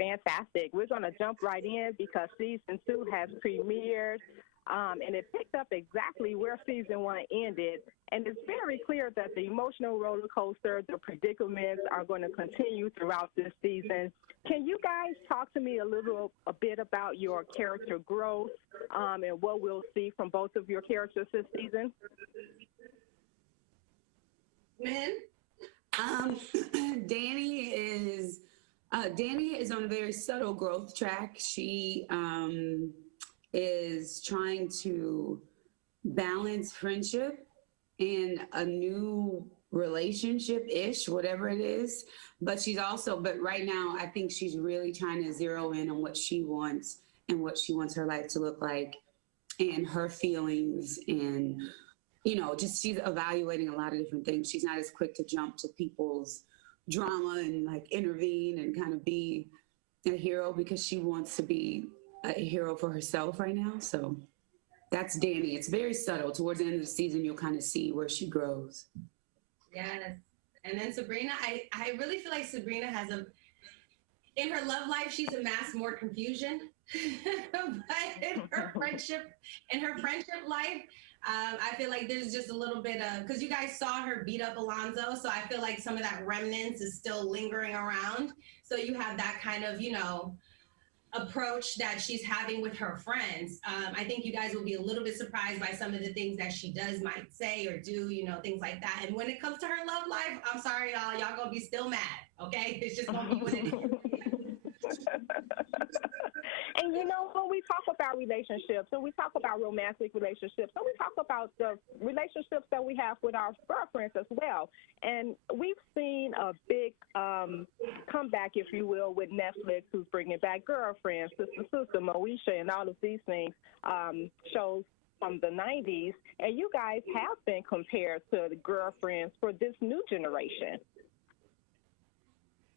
fantastic. We're going to jump right in because season two has premiered. And it picked up exactly where season one ended. And it's very clear that the emotional roller coaster, the predicaments are going to continue throughout this season. Can you guys talk to me a bit about your character growth and what we'll see from both of your characters this season? Men? Danny is on a very subtle growth track. She is trying to balance friendship and a new relationship-ish, whatever it is. But right now, I think she's really trying to zero in on what she wants and what she wants her life to look like and her feelings and, just she's evaluating a lot of different things. She's not as quick to jump to people's drama and like intervene and kind of be a hero because she wants to be a hero for herself right now. So that's Danny. It's very subtle. Towards the end of the season, you'll kind of see where she grows. Yes. And then Sabrina, I really feel like Sabrina has in her love life, she's amassed more confusion. But in her friendship life, I feel like there's just a little bit of, because you guys saw her beat up Alonzo, so I feel like some of that remnants is still lingering around. So you have that kind of, approach that she's having with her friends. I think you guys will be a little bit surprised by some of the things that she might say or do, things like that. And when it comes to her love life, I'm sorry, y'all gonna be still mad, okay? It's just gonna be what it is. And when we talk about relationships and we talk about romantic relationships and we talk about the relationships that we have with our girlfriends as well. And we've seen a big comeback, if you will, with Netflix, who's bringing back Girlfriends, Sister, Moesha, and all of these things, shows from the 90s. And you guys have been compared to the Girlfriends for this new generation.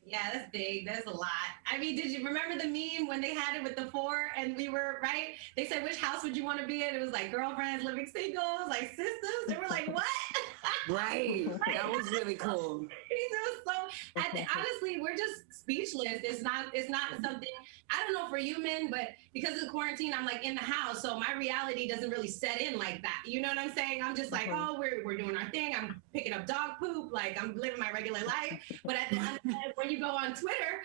Yeah, that's big. That's a lot. I mean, did you remember the meme when they had it with the four and we were, right? They said, which house would you want to be in? It was like Girlfriends, Living Singles, like Sistas. They were like, what? Right. That was really cool. Honestly, we're just speechless. It's not something, I don't know for you men, but because of the quarantine, I'm like in the house. So my reality doesn't really set in like that. You know what I'm saying? I'm just like, oh, we're doing our thing. I'm picking up dog poop. Like I'm living my regular life. But at the end of the day, when you go on Twitter,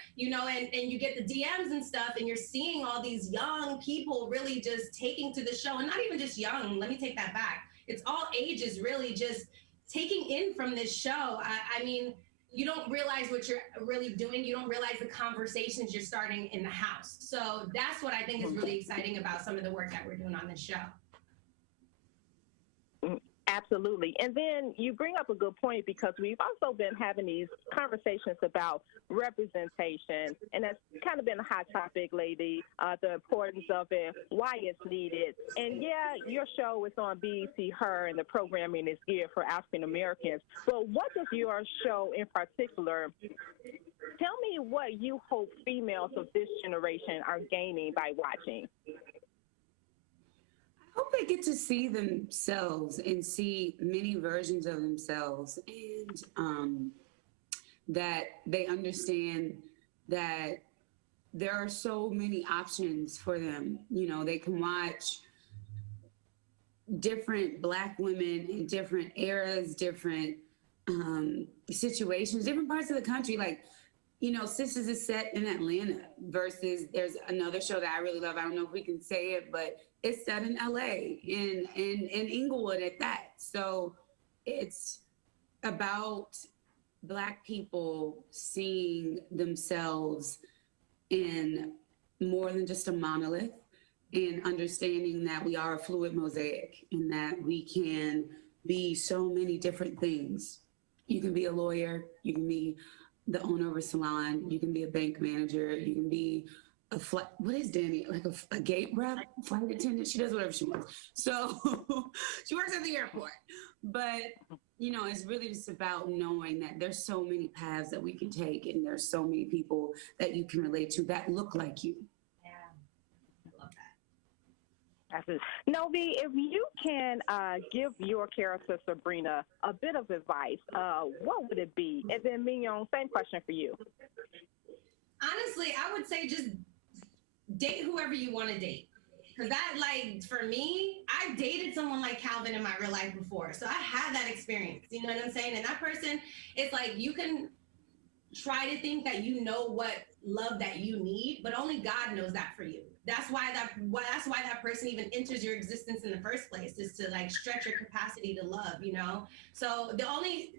and you get the DMs and stuff, and you're seeing all these young people really just taking to the show, and not even just young. Let me take that back. It's all ages really just taking in from this show. I mean, you don't realize what you're really doing. You don't realize the conversations you're starting in the house. So that's what I think is really exciting about some of the work that we're doing on this show. Absolutely. And then you bring up a good point because we've also been having these conversations about representation, and that's kind of been a hot topic lately, the importance of it, why it's needed. And yeah, your show is on BET Her, and the programming is geared for African Americans. But what does your show in particular tell me what you hope females of this generation are gaining by watching? I hope they get to see themselves and see many versions of themselves, and that they understand that there are so many options for them. They can watch different Black women in different eras, different situations, different parts of the country. Like, Sistas is set in Atlanta versus there's another show that I really love. I don't know if we can say it, but it's set in LA, in Inglewood at that. So it's about Black people seeing themselves in more than just a monolith, and understanding that we are a fluid mosaic and that we can be so many different things. You can be a lawyer, you can be the owner of a salon, you can be a bank manager, you can be what is Danny? Like a gate rep, flight attendant? She does whatever she wants. So she works at the airport. But, it's really just about knowing that there's so many paths that we can take, and there's so many people that you can relate to that look like you. Yeah, I love that. Novi, if you can give your character, Sabrina, a bit of advice, what would it be? And then Mignon, same question for you. Honestly, I would say just date whoever you want to date. Because that, like, for me, I dated someone like Calvin in my real life before. So I had that experience. You know what I'm saying? And that person, it's like you can try to think that you know what love that you need, but only God knows that for you. That's why that person even enters your existence in the first place, is to like stretch your capacity to love, you know? So the only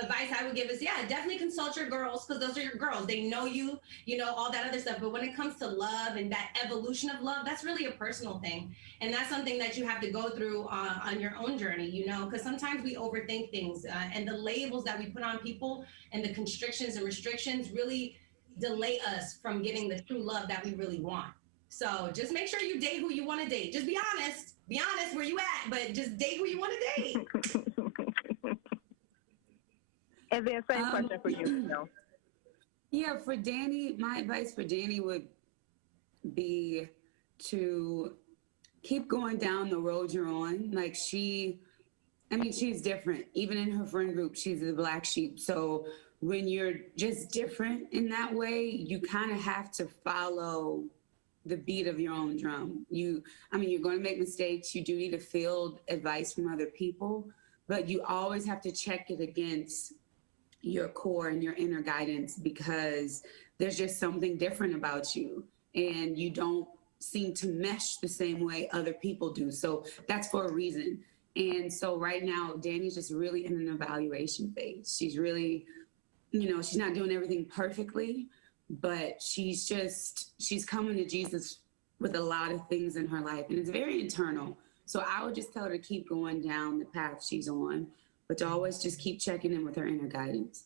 advice I would give is, yeah, definitely consult your girls, because those are your girls. They know you, you know, all that other stuff. But when it comes to love and that evolution of love, that's really a personal thing. And that's something that you have to go through on your own journey, you know, because sometimes we overthink things, and the labels that we put on people and the constrictions and restrictions really delay us from getting the true love that we really want. So just make sure you date who you want to date. Just be honest. Be honest where you at, but just date who you want to date. And then same question for you, you know. Yeah, for Danny, my advice for Danny would be to keep going down the road you're on. Like she's different. Even in her friend group, she's the black sheep. So when you're just different in that way, you kind of have to follow the beat of your own drum. You're going to make mistakes. You do need to field advice from other people, but you always have to check it against your core and your inner guidance, because there's just something different about you and you don't seem to mesh the same way other people do. So that's for a reason. And so right now, Danny's just really in an evaluation phase. She's really, she's not doing everything perfectly, but she's coming to Jesus with a lot of things in her life, and it's very internal. So I would just tell her to keep going down the path she's on, but to always just keep checking in with her inner guidance.